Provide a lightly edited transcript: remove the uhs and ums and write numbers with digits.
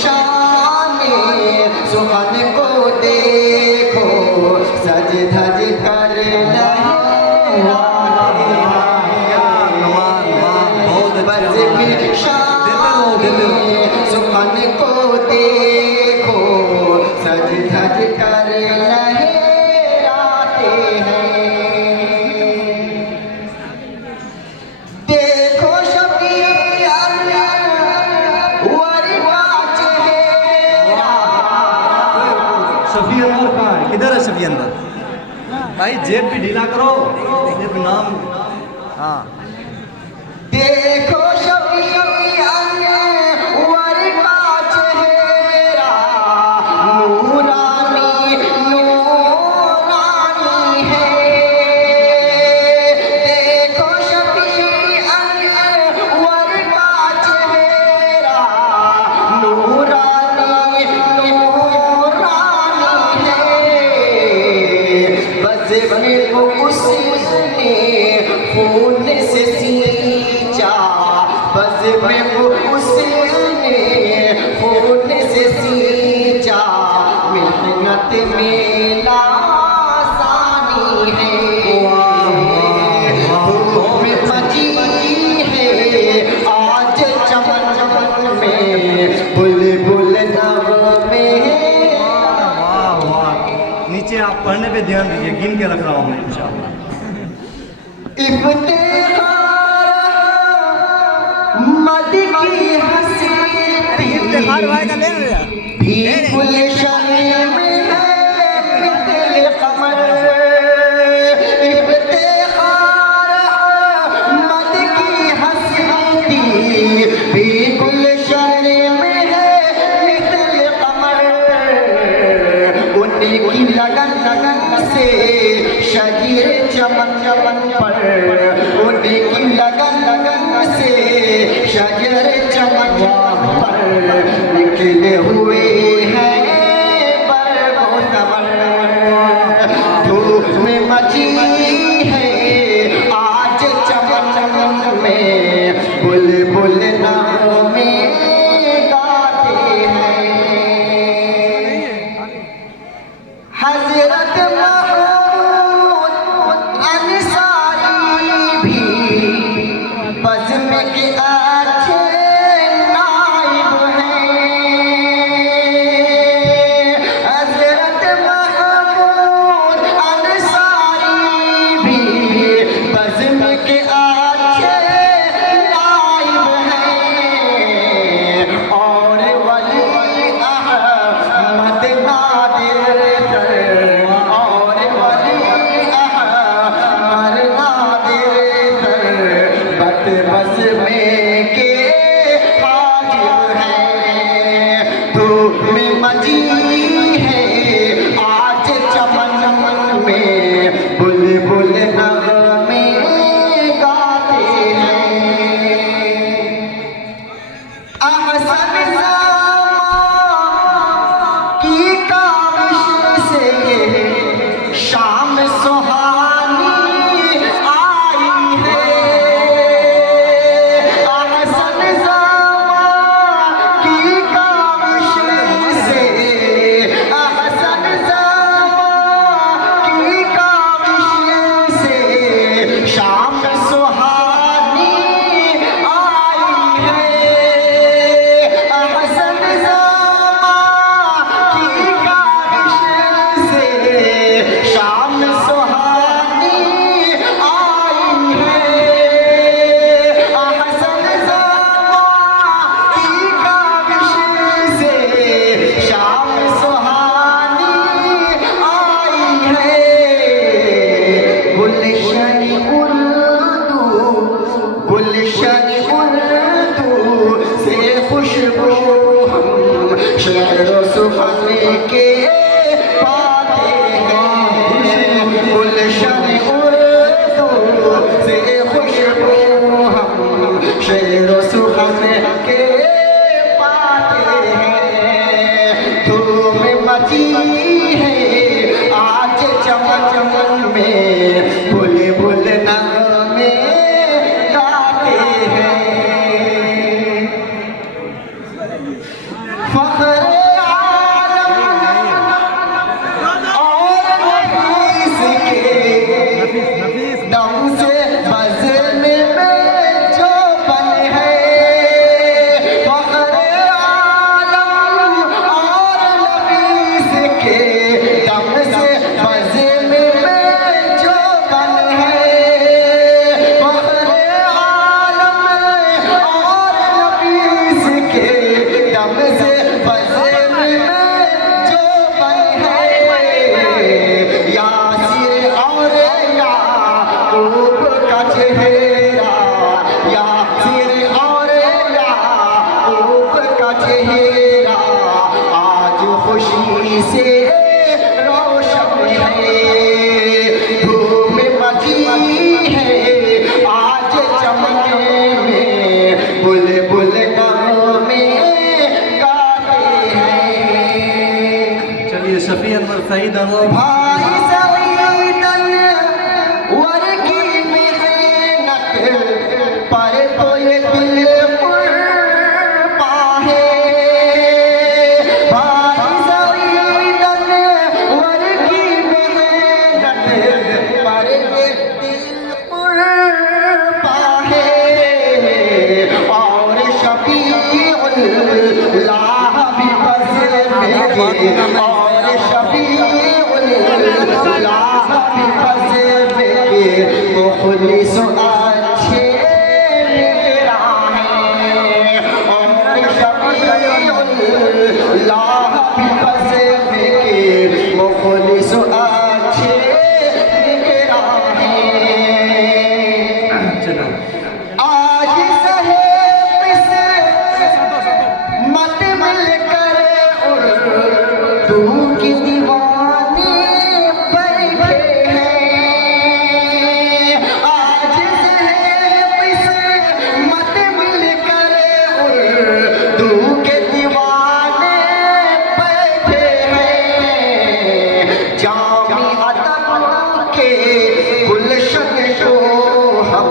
शान सुखन को देखो सज धज कर सुखन को देखो सज धज कर लहराते हैं। देखो शफीअर वरका चेहरा। शफी अंदर कहाँ है? किधर है शफी अंदर? भाई जेब भी ढीला करो, जेब नाम। हाँ देखो शफीअर वरका चेहरा नूरानी नूरानी है। देखो शफीअर वरका चेहरा नूरानी नूरानी है। बस मेरे को उसने खून से सींचा, बस मेरे को उसने खून से सींचा। मेहनत में लासानी है, धूप में मची है आज चमन चमन में बुलबुल नगमे। वाह वाह। नीचे आप पढ़ने पे ध्यान दीजिए, गिन के रख रहा हूँ मैं इंशाअल्लाह। इफ्तिखार मद की हंसी भी गुलशन में है मित्ल कमर। इफ्तिखार मद की हंसी भी गुलशन में है मित्ल कमर। उनकी लगन लगन से शजीर चमन चमन पर, उनकी लगन लगन से शजर चमन पर निकले हुए हैं बरगो कमर। धूप में मची है आज चमन चमन में बुलबुल नगमे गाते हैं। हजरत बज़्म के अच्छे नाइब हैं। हज़रत महमूद अंसारी भी बज़्म के अच्छे नाइब हैं। और वली अहमद नादिर दर, और वली अहमद नादिर दर बस में के हाजिर हैं। धूप में मची है आज चमन चमन में बुलबुल नगमे गाते हैं। अहसन ज़मां की काविश से शाम सुहानी आई है। अहसन ज़मां की काविश से फख्रे आलम और नफीस के दम से बज़्म में जो बन है। फख्रे आलम और नफीस के दम से बज़्म में जो बन है। फख्रे आलम और नफीस के दम से बज़्म में जो बन है। यासिर और याकूब का चेहरा, यासिर और याकूब का चेहरा आज खुशी से रोशन है। धूम मची है आज चमन में, बुलबुल में गाते हैं। चलिए शफी अनवर सईद अनवर भाई सईद अनवर की मेहनत पर तो ये दिल कुर्बा है। भाई सईद अनवर की मेहनत पर ये दिल कुर्बा है। और शफीउल्लाह भी बस में, और शफीउल्लाह भी बस में मुखलिस अच्छे निगरां हैं। और शफीउल्लाह भी बस में मुखलिस अच्छे निगरां हैं। चलो आज सहे मत मिलकर उर्दू की दीवानी बैठे हैं। आज सहे मत मिलकर उर्दू के दीवाने बैठे हैं। जामी अदब के गुलशन को हम